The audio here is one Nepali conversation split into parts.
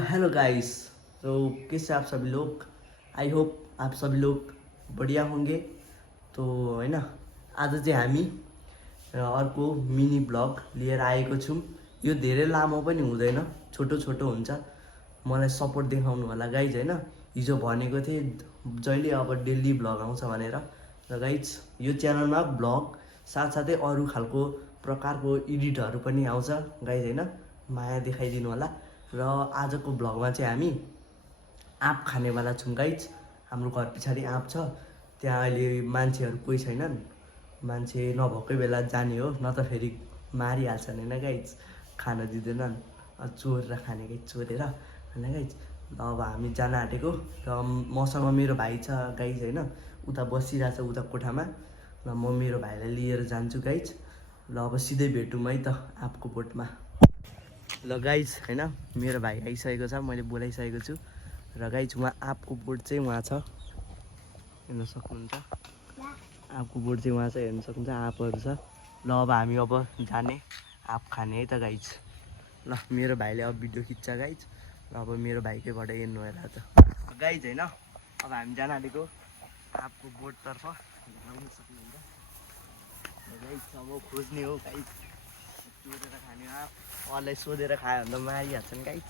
Hello guys. तो कैसे आप सभी लोग? आई होप आप सभी लोग बढ़िया होंगे। तो होइन आज चाहिँ हामी अर्को मिनी ब्लग लिएर आएको छौँ। यो धेरै लामो पनि हुँदैन, छोटो छोटो हुन्छ। मलाई सपोर्ट देखाउनु होला गाइज होइन। हिजो भनेको थिएँ जहिले अब डेली ब्लग आउँछ भनेर। र गाइज यो च्यानलमा ब्लग साथसाथै अरू खालको प्रकारको एडिटहरू पनि आउँछ गाइज होइन। माया देखाइदिनु होला। र आजको ब्लगमा चाहिँ हामी आँप खानेवाला छौँ गाइज। हाम्रो घर पछाडि आँप छ, त्यहाँ अहिले मान्छेहरू कोही छैनन्। मान्छे नभएकै बेला जाने हो, न त फेरि मारिहाल्छन् होइन गाइज, खान दिँदैनन्। चोरेर खाने गाइज, चोरेर होइन गाइज। ल अब हामी जान आँटेको र मसँग मेरो भाइ छ गाइज होइन, उता बसिरहेछ उता कोठामा। र म मेरो भाइलाई लिएर जान्छु गाइज। ल अब सिधै भेटौँ है त आँपको बोटमा। ल गाइज होइन मेरो भाइ आइसकेको छ, मैले बोलाइसकेको छु। र गाइज उहाँ आँपको बोट चाहिँ उहाँ छ, हेर्न सक्नुहुन्छ। आँपको बोट चाहिँ उहाँ छ, हेर्न सक्नुहुन्छ। आँपहरू छ। ल अब हामी अब जाने आँप खाने है त गाइज। ल मेरो भाइले अब भिडियो खिच्छ गाइज। र अब मेरो भाइकैबाट हेर्नु होला त गाइज होइन। अब हामी जान आँटेको आँपको बोटतर्फ, हेर्न सक्नुहुन्छ गाइज। अब खोज्ने हो गाइज, चोरेर खाने आँप। अरूलाई सोधेर खायो भने त मारिहाल्छन् गाइज।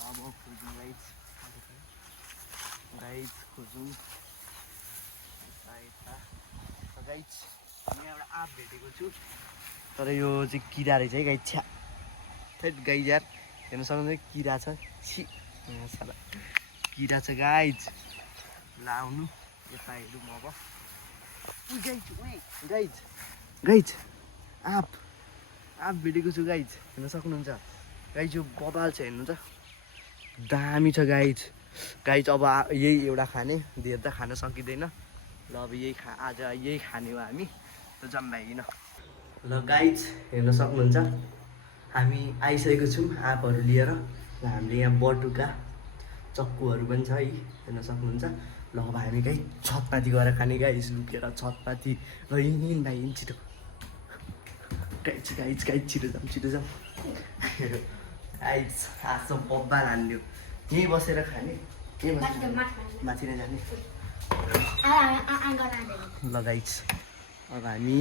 अब खोजौँ गाइज, गाइज खोजौँ यता गाइज। यहाँ एउटा आँप भेटेको छु, तर यो चाहिँ किरा रहेछ है गाइज। छ्या थैट गाइज यार, हेर्न सक्नुहुन्छ किरा छ। छि साला किरा छ गाइज। लाउनु यता हेरौँ अब। गाइज गाइज गाइज आँप आँप भेटेको छु गाइज, हेर्न सक्नुहुन्छ गाइज। यो बबाल छ हेर्नु त, दामी छ गाइज। गाइज अब यही एउटा खाने, धेर त खान सकिँदैन। ल अब यही आज यही खाने हो हामी, त जम्भाइकन। ल गाइज हेर्न सक्नुहुन्छ हामी आइसकेको छौँ आँपहरू लिएर। र हामीले यहाँ बटुका चक्कुहरू पनि छ है, हेर्न सक्नुहुन्छ। ल अब हामी गाइज छतमाथि गएर खाने गाइज, लुकेर छतमाथि। ल हिँड भाइ हिँड छिटो गाइज, गाइज गाइज छिटो जाऊँ छिटो जाऊँ गाइज। आज त बब्बा हान्यो, यहीँ बसेर खाने, यहीँ बसेर माथि नै जाने। ल गाइज अब हामी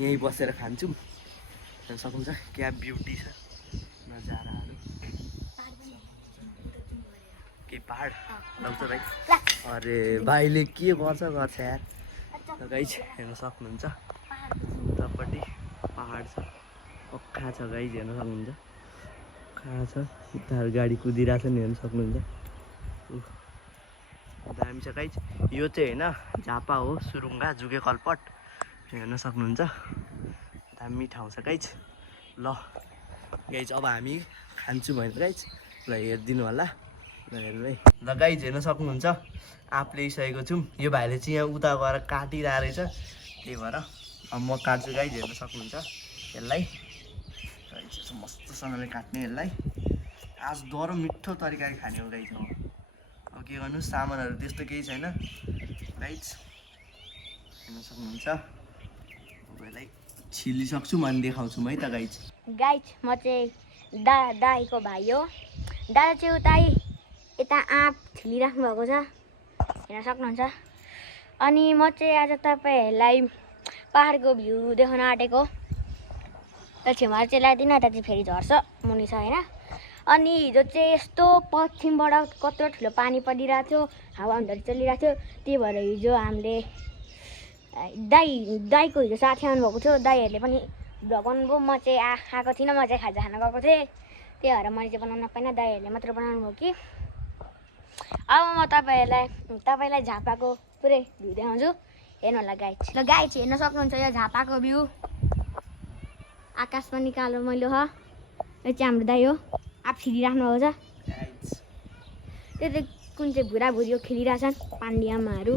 यहीँ बसेर खान्छौँ, हेर्न सक्नुहुन्छ क्या ब्युटी छ नजाराहरू। के पहाड लग्छ भाइ? अरे भाइले के गर्छ यार। ल गाइज हेर्न सक्नुहुन्छ उतापट्टि पहाड छ, पक्का छ गाइज, हेर्न सक्नुहुन्छ। कहाँ छ उता गाडी कुदिरहेको छ नि, हेर्न सक्नुहुन्छ। दामी छ गाइज। यो चाहिँ होइन झापा हो, सुरुङ्गा जुगे कलपट, हेर्न सक्नुहुन्छ। दामी ठाउँ छ गाइज। ल गाइज अब हामी खान्छु भने गाइज, ल हेरिदिनु होला। ल हेर्नु है। ल गाइज हेर्न सक्नुहुन्छ आँप ल्याइसकेको छौँ। यो भाइले चाहिँ यहाँ उता गएर काटिरहेको रहेछ, त्यही भएर अब म काट्छु गाइज, हेर्न सक्नुहुन्छ यसलाई। मस्तसँगले काट्ने यसलाई। आज डह्रो मिठो तरिकाले खाने हो गाइज। अब के गर्नु, सामानहरू त्यस्तो केही छैन गाइज, हेर्न सक्नुहुन्छ। अब यसलाई छिलिसक्छु म अनि देखाउँछु है त गाइज। गाइज म चाहिँ दाईको भाइ हो। दादा चाहिँ उता यता आँप छिलिराख्नु भएको छ, हेर्न सक्नुहुन्छ। अनि म चाहिँ आज तपाईँहरूलाई पाहाडको भ्यू देखाउन आँटेको। र छेउमा चाहिँ लगाइदिन, यता चाहिँ फेरि झर्छ मुनि छ होइन। अनि हिजो चाहिँ यस्तो पश्चिमबाट कत्रो ठुलो पानी परिरहेको थियो, हावा हुन्डरी चलिरहेको थियो। त्यही भएर हिजो हामीले दाईको हिजो साथी आउनुभएको थियो, दाईहरूले पनि भ्लग बनाउनुभयो। म चाहिँ आएको थिइनँ, म चाहिँ खाजा खान गएको थिएँ, त्यही भएर मैले चाहिँ बनाउन पाइनँ, दाईहरूले मात्र बनाउनु भयो कि। अब म तपाईँलाई झापाको पुरै भ्यू देखाउँछु, हेर्नु होला गाइज। ल गाइज हेर्न सक्नुहुन्छ यो झापाको भ्यू, आकाश पनि कालो मैलो छ। यो चाहिँ हाम्रो दाई हो, आँप छिलिराख्नु भएको छ। त्यो चाहिँ कुन चाहिँ भुराभुरी खेलिरहेछन् पाण्डियामाहरू।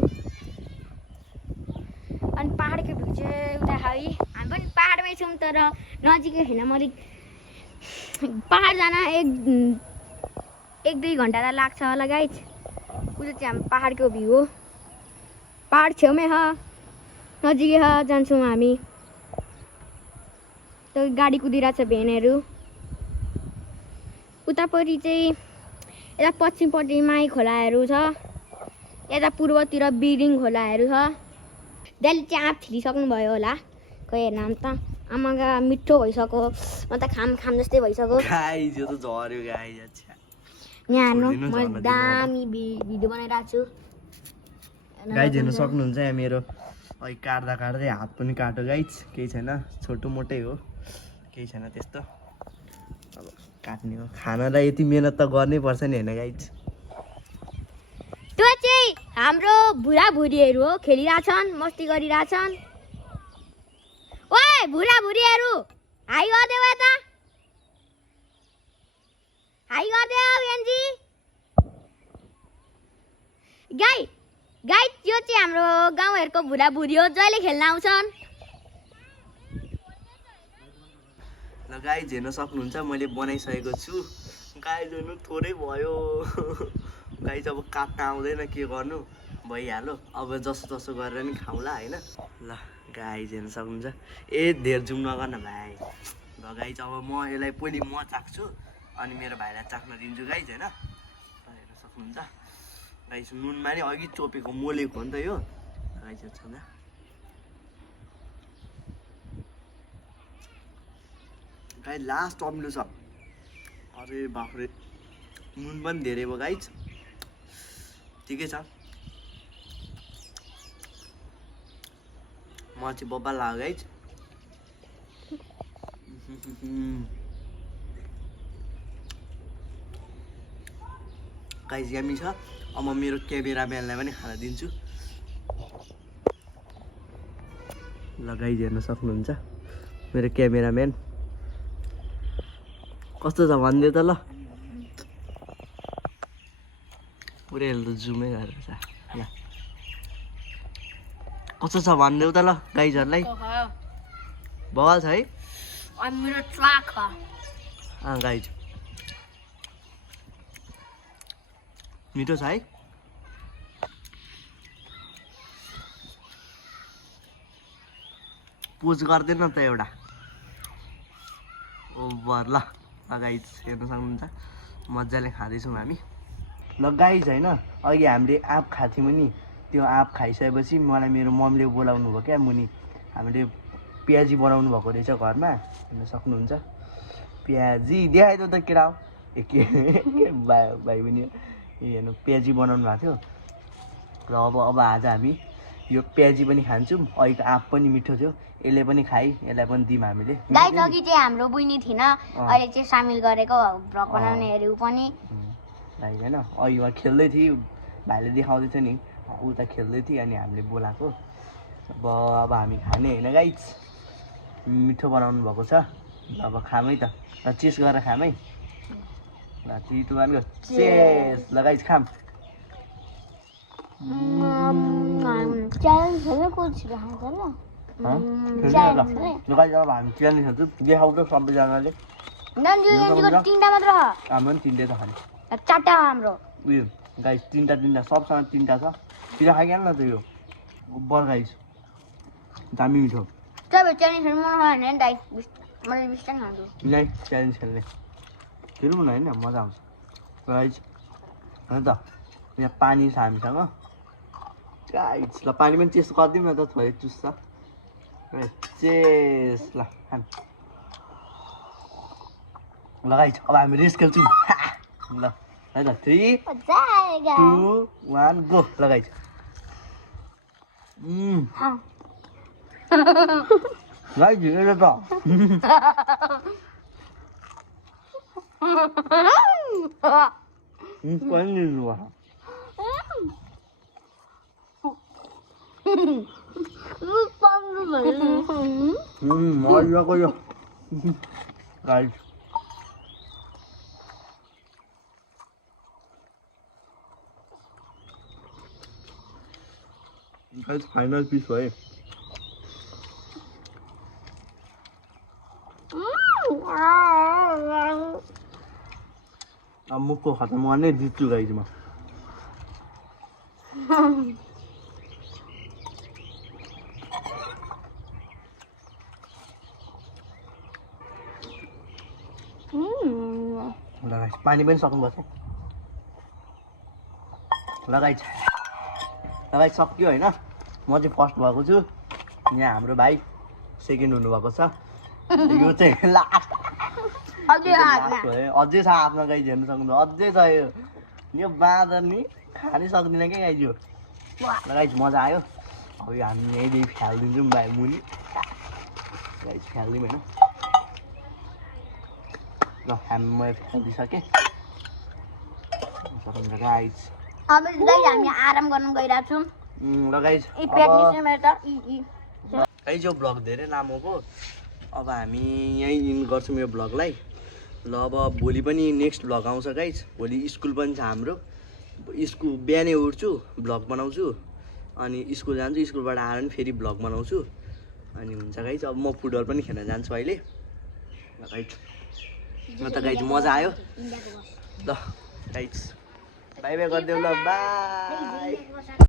अनि पाहाडको भ्यू चाहिँ उता है, हामी पनि पाहाडमै छौँ तर नजिकै छैन। मैले पाहाड जान एक दुई घन्टा त लाग्छ होला गाइज। उयो चाहिँ हाम्रो पाहाडको भ्यू हो, पाहाड छेउमै छ, नजिकै छ, जान्छौँ हामी। त्यो गाडी कुदिरहेको छ भेनहरू। उतापट्टि चाहिँ यता पश्चिमपट्टि माई खोलाहरू छ, यता पूर्वतिर बिरिङ खोलाहरू छ। दाइले चाहिँ आँप छिलिसक्नुभयो होला, खै हेर्न त आमागा मिठो भइसक्यो, म त खाम जस्तै भइसक्यो। गाइस यो त झर्यो गाइस। अच्छा यहाँ हेर्नु छोडिदिनु, म झर्न दिनु दामी भिडियो बनाइरहेको छु। गाइस हेर्न सक्नुहुन्छ यहाँ मेरो अहिले काट्दै हात पनि काट्यो गाइस, केही छैन, छोटो मोटै हो, केही छैन त्यस्तो। अब काट्ने हो, खानालाई यति मेहनत त गर्नै पर्छ नि होइन गाइस। त्यो चाहिँ हाम्रो बुढाबुढीहरू हो, खेलिरहेछन्, मस्ती गरिरहेछन्। ओए बुढाबुढीहरू हाई गरिदेऊ यता, हाई गरिदेऊ बेन्जी। गाई त्यो चाहिँ हाम्रो गाउँहरूको बुढाबुढी हो, जहिले खेल्न आउँछन्। ल गाइस हेर्न सक्नुहुन्छ मैले बनाइसकेको छु। गाइस हेर्नु थोरै भयो। गाइस अब काट्न आउँदैन, के गर्नु, भइहाल्यो। अब जसो गरेर नि खाउँला होइन। ल गाइस हेर्न सक्नुहुन्छ। धेर जुम नगर्न भाइ। ल गाइस अब म यसलाई पहिले म चाख्छु अनि मेरो भाइलाई चाख्न दिन्छु गाइस होइन। हेर्न सक्नुहुन्छ गाइस नुनमा नि अघि चोपेको मोलेको हो नि त यो गाइस। हेर्छ गाइस लास्ट अमिलो छ। अरे बाफ्रे नुन पनि धेरै भयो गाइस, ठिकै छ। म चाहिँ बब्बा लाग्यो गाइस। गाइस यम्मी छ। अब म मेरो क्यामेराम्यानलाई पनि खान दिन्छु। ल गाइस हेर्न सक्नुहुन्छ मेरो क्यामेराम्यान कस्तो छ भनिदियो त ल। पुरै त जुमै गरेर छ ल, कस्तो छ भनिदेऊ त ल गाइजहरूलाई। बवाल छ है मेरो ट्राक हो। गाइज मिठो छ है। पोज गर्दैन त एउटा ओभर। ल गाइज हेर्न सक्नुहुन्छ मजाले खाँदैछौँ हामी। ल गाइज होइन अघि हामीले आँप खाएको थियौँ नि, त्यो आँप खाइसकेपछि मलाई मेरो मम्मीले बोलाउनु भयो क्या मुनि। हामीले प्याजी बनाउनु भएको रहेछ घरमा, हेर्न सक्नुहुन्छ। प्याजी देखाइदियो त केटा हो के भाइ पनि हेर्नु प्याजी बनाउनु भएको थियो। र अब आज हामी यो प्याजी पनि खान्छौँ। अहिलेको आँप पनि मिठो थियो, यसले पनि खाइ, यसलाई पनि दिउँ हामीले। गाइस अघि चाहिँ हाम्रो बहिनी थिएन, अहिले चाहिँ सामेल गरेको भ्लग बनाउनेहरू पनि। भाइ होइन अघि उहाँ खेल्दै थियो, भाइले देखाउँदै थियो नि उता खेल्दै थियो अनि हामीले बोलाएको। अब हामी खाने होइन गाइस, मिठो बनाउनु भएको छ। अब खामै त, ल चेस गरेर खामै। ल 3 2 1 गो चेस। ल गाइस खाम। च्यालेन्ज खेल्नु कुछ खान्छ ल। ल गाइस अब हामी च्यालेन्ज खेल्छौँ, देखाउँछ सबैजनाले। तिनवटा मात्र हाम्रो पनि 3टै त खाने, चारवटा हाम्रो उयो गाइस 3टा सबसँग 3टा छ। पिरा खाइहाल न त यो बर गाइस दामी मिठो। तपाईँ च्यालेन्ज खेल्नु मन भने दाइ मैले 20टा खान्छु। नै च्यालेन्ज खेल्ने खेलौँ न होइन, मजा आउँछ गाइस होइन त। यहाँ पानी छ हामीसँग गाइस। ल पानी पनि चेस गरिदिउँ न त, थोरै चुस्छ चेस। ल खाम। ल गाइस अब हामी रेस खेल्छौँ। ल है त 3 2 1 गो। ल गाइस गाइस हेर त पनि लिनु मजाको yo guys. Guys final piece भयो। अब मुखको खतम गर्ने जित्छु गाइस म। ल पानी पनि सक्नुपर्छ लगाइ सक्यो होइन म चाहिँ फर्स्ट भएको छु यहाँ हाम्रो भाइ सेकेन्ड हुनुभएको छ यो चाहिँ लास्ट अझै छ आफ्नो गाई हेर्नु सक्नु अझै छ यो बाँदर नि खानै सक्दिनँ क्या गाई यो गाई मजा आयो अब यो हामी यहीँदेखि फ्यालिदिन्छौँ भाइ मुनि गाई फ्यालिदिउँ होइन ल हामी म फ्यालिदिइसकेँ गाई अब हामी आराम गर्न गइरहेको छौँ ल गाई गाई यो ब्लग धेरै लामो भयो अब हामी यहीँ इन गर्छौँ यो ब्लगलाई ल अब भोलि पनि नेक्स्ट ब्लग आउँछ गाइज भोलि स्कुल पनि छ हाम्रो स्कुल बिहानै उठ्छु ब्लग बनाउँछु अनि स्कुल जान्छु स्कुलबाट आएर पनि फेरि ब्लग बनाउँछु अनि हुन्छ गाइज अब म फुटबल पनि खेल्न जान्छु अहिले ल गाइज म त गाइज मजा आयो ल गाइज बाई बाई गरिदेऊ ल बाई